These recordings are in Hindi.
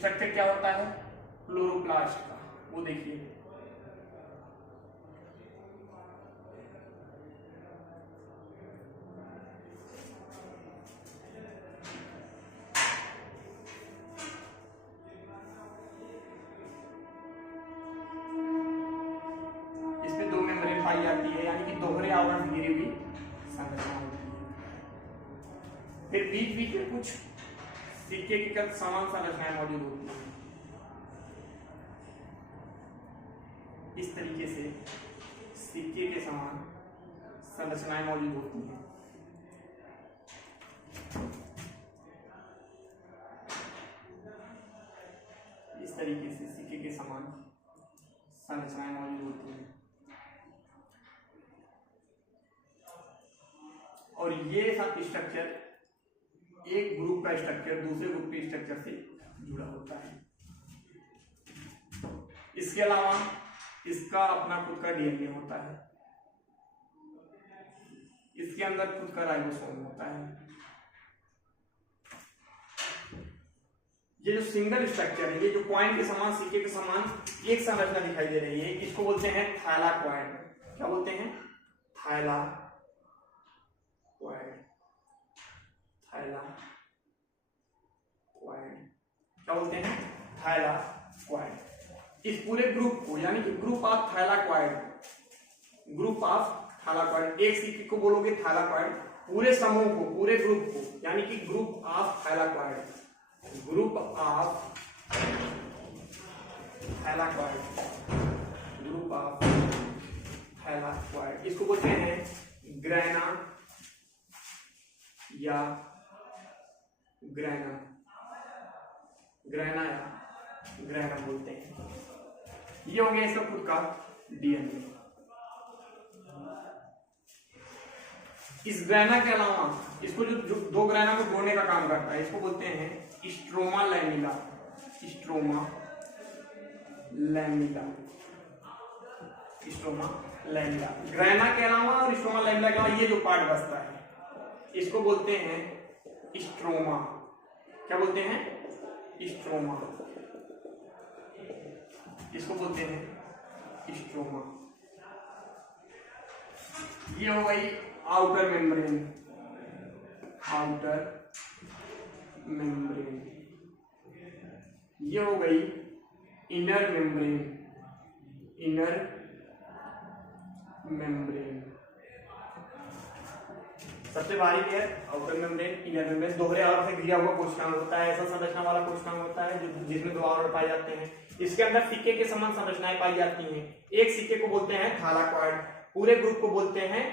स्ट्रक्चर क्या होता है क्लोरोप्लास्ट का, वो देखिए। इसमें दो मेम्ब्रेन पाई जाती है, यानी कि दोहरे आवरण से घिरी हुई संरचना होती है। फिर बीच बीच में कुछ सिक्के की समान संरचनाएं मौजूद होती हैं। इस तरीके से सिक्के के समान संरचनाएं मौजूद होती हैं। इस तरीके से सिक्के के समान संरचनाएं मौजूद होती हैं। और ये सब स्ट्रक्चर एक ग्रुप का स्ट्रक्चर दूसरे ग्रुप के स्ट्रक्चर से जुड़ा होता है। इसके अलावा इसका अपना खुद का डीएनए होता है, इसके अंदर खुद का राइबोसोम होता है। ये जो सिंगल स्ट्रक्चर है, ये जो कॉइन के समान सिक्के के समान एक संरचना दिखाई दे रही है, इसको बोलते हैं थाइलाकॉइड। क्या बोलते हैं? थाइलाकॉइड। थाइलाकॉइड क्या बोलते हैं? थाइलाकॉइड। इस पूरे ग्रुप को, यानी कि group of thylakoid, group of thylakoid, एक सिक्के को बोलोगे थाइलाकॉइड, पूरे समूह को, पूरे ग्रुप को, यानी कि group of thylakoid, group of thylakoid, group of thylakoid, इसको बोलते हैं ग्रैना या ग्रैना, ग्रैना या ग्रैना बोलते हैं। ये हो गया इसका खुद का डीएनए। इस ग्रैना के अलावा इसको जो दो ग्रैना को जोड़ने का काम करता है, इसको बोलते हैं stroma lamella. Stroma lamella, stroma lamella. Grana के अलावा और स्ट्रोमा लैमिला के अलावा ये जो पार्ट बचता है, इसको बोलते हैं स्ट्रोमा। क्या बोलते हैं? स्ट्रोमा। इसको बोलते हैं स्ट्रोमा। ये हो गई आउटर मेम्ब्रेन, आउटर मेम्ब्रेन। ये हो गई इनर मेम्ब्रेन, इनर मेम्ब्रेन। सबसे बारीक है आउटर मेम्ब्रेन, इनर मेम्ब्रेन। दोहरे आवरण से घिरा हुआ कोशिकांग होता है, ऐसा संरचना वाला कोशिकांग होता है जिसमें दो आवरण पाए जाते हैं। इसके अंदर सिक्के के समान संरचनाएं पाई जाती हैं। एक सिक्के को बोलते हैं थाइलाकॉइड, पूरे ग्रुप को बोलते हैं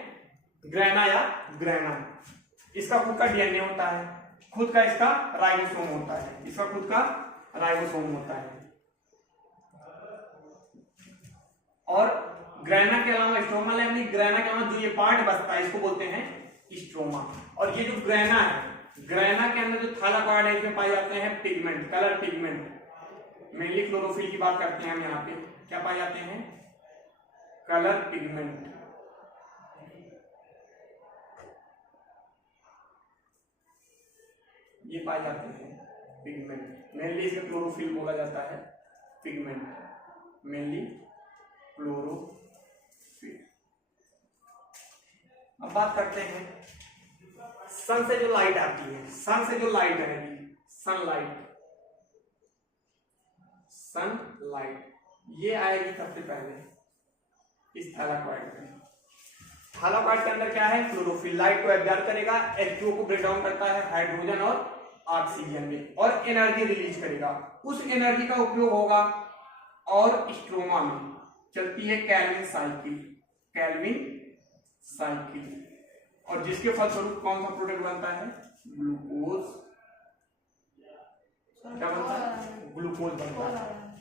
ग्रैना या ग्रैनम। इसका खुद का डीएनए होता है, खुद का इसका राइबोसोम होता है, इसका खुद का राइबोसोम होता है। और ग्रैना के अलावा स्ट्रोमा लैमिला, ग्रैना के अलावा जो ये पार्ट बचता है इसको बोलते हैं स्ट्रोमा। और ये जो ग्रैना है, ग्रैना के अंदर जो थाइलाकॉइड है इसमें पाए जाते हैं pigment, colour pigment. Mainly chlorophyll की बात करते हैं हम यहाँ पे। क्या पाए जाते हैं? Colour pigment. ये पाए जाते हैं पिगमेंट। मेनली इसे क्लोरोफिल बोला जाता है, पिगमेंट, मेनली क्लोरोफिल। अब बात करते हैं सन से जो लाइट आती है, सन से जो लाइट आएगी, सनलाइट, सनलाइट, ये आएगी सबसे पहले इस थाइलाकॉइड में। थाइलाकॉइड के अंदर क्या है? क्लोरोफिल। लाइट को एब्जॉर्ब करेगा, H2O को ब्रेक डाउन करता है हाइड्रोजन और ऑक्सीजन में, और एनर्जी रिलीज करेगा। उस एनर्जी का उपयोग होगा और स्ट्रोमा में चलती है कैल्विन साइकिल, कैल्विन साइकिल। और जिसके फलस्वरूप कौन सा प्रोडक्ट बनता है? ग्लूकोज। क्या बनता है? ग्लूकोज बनता है।